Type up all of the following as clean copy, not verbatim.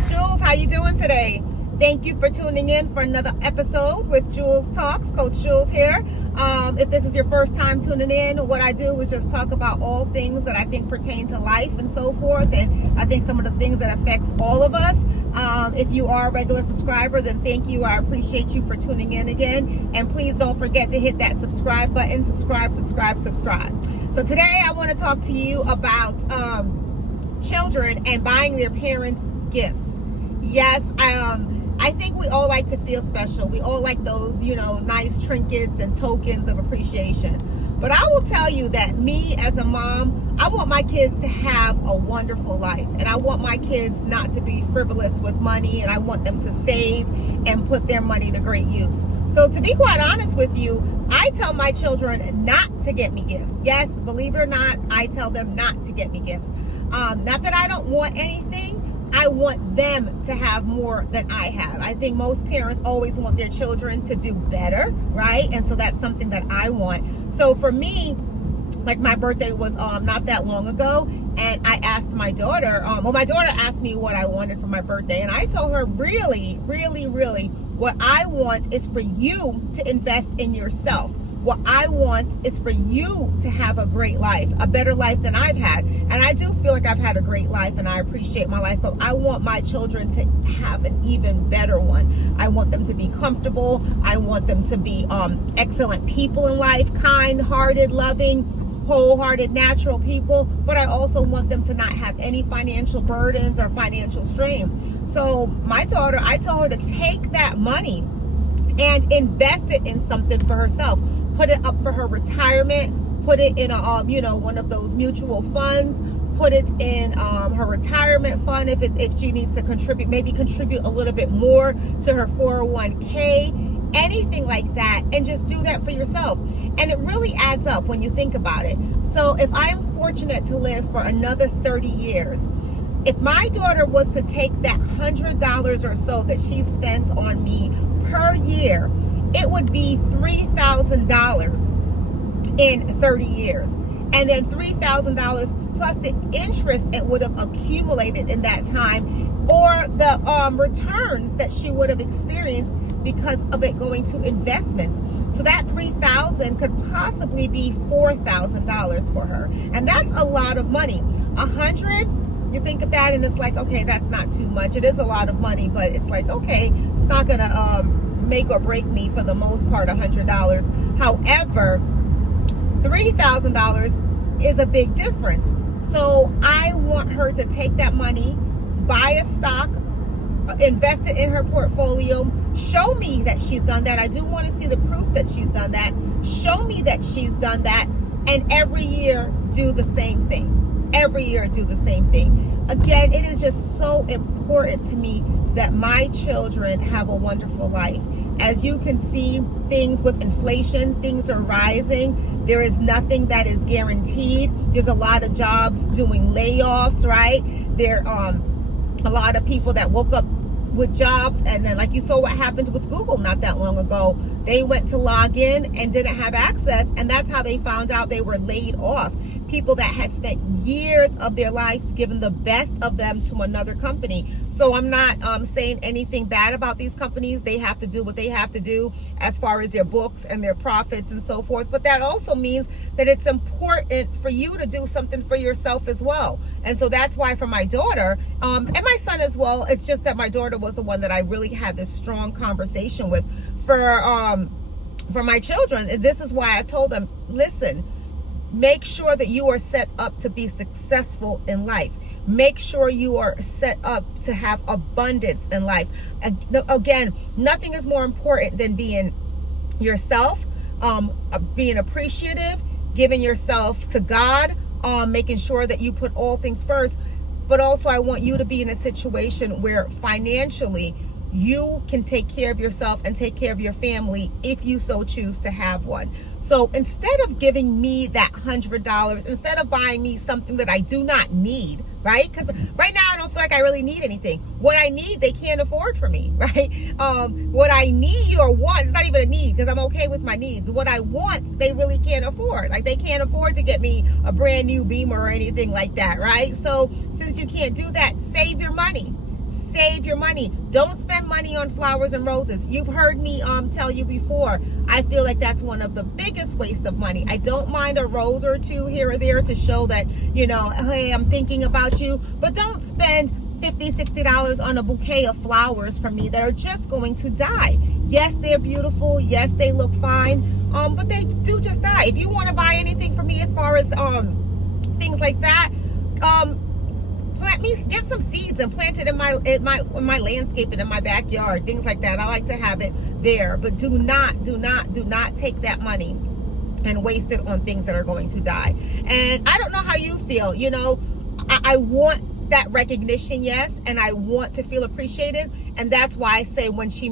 it's Jules. How you doing today? Thank you for tuning in for another episode with Jules Talks. Coach Jules here. If this is your first time tuning in, what I do is just talk about all things that I think pertain to life and so forth, and I think some of the things that affects all of us. If you are a regular subscriber, then thank you. I appreciate you for tuning in again, and please don't forget to hit that subscribe button. Subscribe. So today I want to talk to you about children and buying their parents gifts. Yes, I think we all like to feel special. We all like those, nice trinkets and tokens of appreciation. But I will tell you that me as a mom, I want my kids to have a wonderful life. And I want my kids not to be frivolous with money. And I want them to save and put their money to great use. So to be quite honest with you, I tell my children not to get me gifts. Yes, believe it or not, I tell them not to get me gifts. Not that I don't want anything. I want them to have more than I have. I think most parents always want their children to do better, right? And so that's something that I want. So for me, like my birthday was not that long ago, and I asked my daughter, my daughter asked me what I wanted for my birthday, and I told her really, what I want is for you to invest in yourself. What I want is for you to have a great life, a better life than I've had. And I do feel like I've had a great life and I appreciate my life, but I want my children to have an even better one. I want them to be comfortable. I want them to be excellent people in life, kind-hearted, loving, wholehearted, natural people. But I also want them to not have any financial burdens or financial strain. So my daughter, I told her to take that money and invest it in something for herself. Put it up for her retirement, put it in a one of those mutual funds, put it in her retirement fund if she needs to contribute, maybe contribute a little bit more to her 401k, anything like that, and just do that for yourself. And it really adds up when you think about it. So if I'm fortunate to live for another 30 years, if my daughter was to take that $100 or so that she spends on me per year, it would be $3,000 in 30 years. And then $3,000 plus the interest it would have accumulated in that time, or the returns that she would have experienced because of it going to investments. So that $3,000 could possibly be $4,000 for her. And that's a lot of money. $100, you think of that and it's like, okay, that's not too much. It is a lot of money, but it's like, okay, it's not gonna make or break me for the most part, $100. However, $3,000 is a big difference. So I want her to take that money, buy a stock, invest it in her portfolio, show me that she's done that. I do want to see the proof that she's done that. Show me that she's done that, and every year do the same thing. Every year do the same thing. Again, it is just so important to me that my children have a wonderful life. As you can see, things with inflation, things are rising. There is nothing that is guaranteed. There's a lot of jobs doing layoffs, right? There a lot of people that woke up with jobs, and then like you saw what happened with Google not that long ago. They went to log in and didn't have access, and that's how they found out they were laid off. People that had spent years of their lives giving the best of them to another company. So I'm not saying anything bad about these companies. They have to do what they have to do as far as their books and their profits and so forth. But that also means that it's important for you to do something for yourself as well. And so that's why for my daughter and my son as well, it's just that my daughter was the one that I really had this strong conversation with. For my children, this is why I told them, listen, make sure that you are set up to be successful in life. Make sure you are set up to have abundance in life. Again, nothing is more important than being yourself, being appreciative, giving yourself to God, making sure that you put all things first. But also I want you to be in a situation where financially you can take care of yourself and take care of your family if you so choose to have one. So instead of giving me that $100, instead of buying me something that I do not need, right? Because right now I don't feel like I really need anything. What I need, they can't afford for me, right? What I need or want, it's not even a need because I'm okay with my needs. What I want, they really can't afford. Like they can't afford to get me a brand new Beamer or anything like that, right? So since you can't do that, save your money. Save your money. Don't spend money on flowers and roses. You've heard me tell you before, I feel like that's one of the biggest waste of money. I don't mind a rose or two here or there to show that, you know, hey, I'm thinking about you, but don't spend $50, $60 on a bouquet of flowers from me that are just going to die. Yes, they're beautiful. Yes, they look fine. But they do just die. If you want to buy anything from me as far as things like that, get some seeds and plant it in my landscape and in my backyard, things like that. I like to have it there, but do not take that money and waste it on things that are going to die. And I don't know how you feel. You know, I want that recognition, yes, and I want to feel appreciated, and that's why I say when they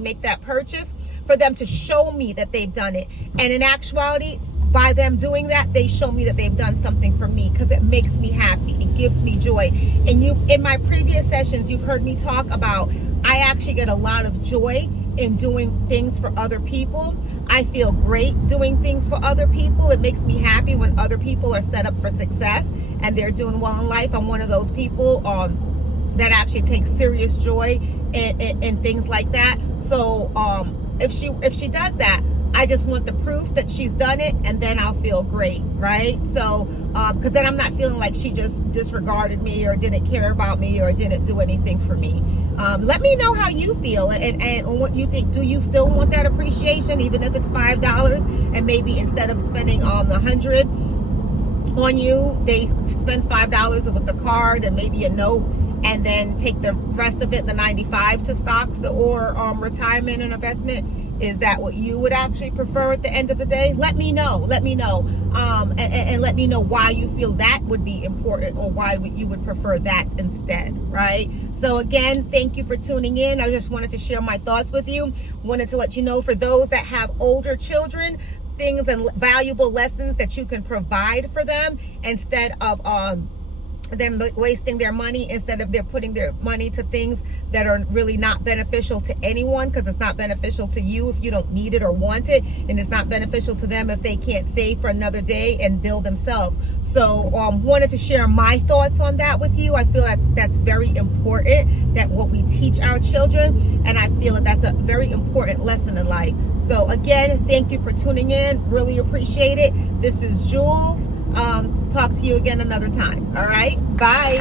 make that purchase, for them to show me that they've done it. And in actuality, by them doing that, they show me that they've done something for me, because it makes me happy. It gives me joy. And in my previous sessions, you've heard me talk about, I actually get a lot of joy in doing things for other people. I feel great doing things for other people. It makes me happy when other people are set up for success and they're doing well in life. I'm one of those people that actually takes serious joy in things like that. So if she does that, I just want the proof that she's done it, and then I'll feel great, right? So, because then I'm not feeling like she just disregarded me or didn't care about me or didn't do anything for me. Let me know how you feel and what you think. Do you still want that appreciation, even if it's $5? And maybe instead of spending $100 on you, they spend $5 with the card and maybe a note, and then take the rest of it, the $95, to stocks or retirement and investment. Is that what you would actually prefer at the end of the day? Let me know. And let me know why you feel that would be important, or why you would prefer that instead, right? So again, thank you for tuning in. I just wanted to share my thoughts with you. Wanted to let you know, for those that have older children, things and valuable lessons that you can provide for them, instead of them wasting their money, instead of they're putting their money to things that are really not beneficial to anyone, because it's not beneficial to you if you don't need it or want it, and it's not beneficial to them if they can't save for another day and build themselves. So wanted to share my thoughts on that with you. I feel that's very important, that what we teach our children, and I feel that's a very important lesson in life. So again, thank you for tuning in. Really appreciate it. This is Jules. Talk to you again another time. All right. Bye.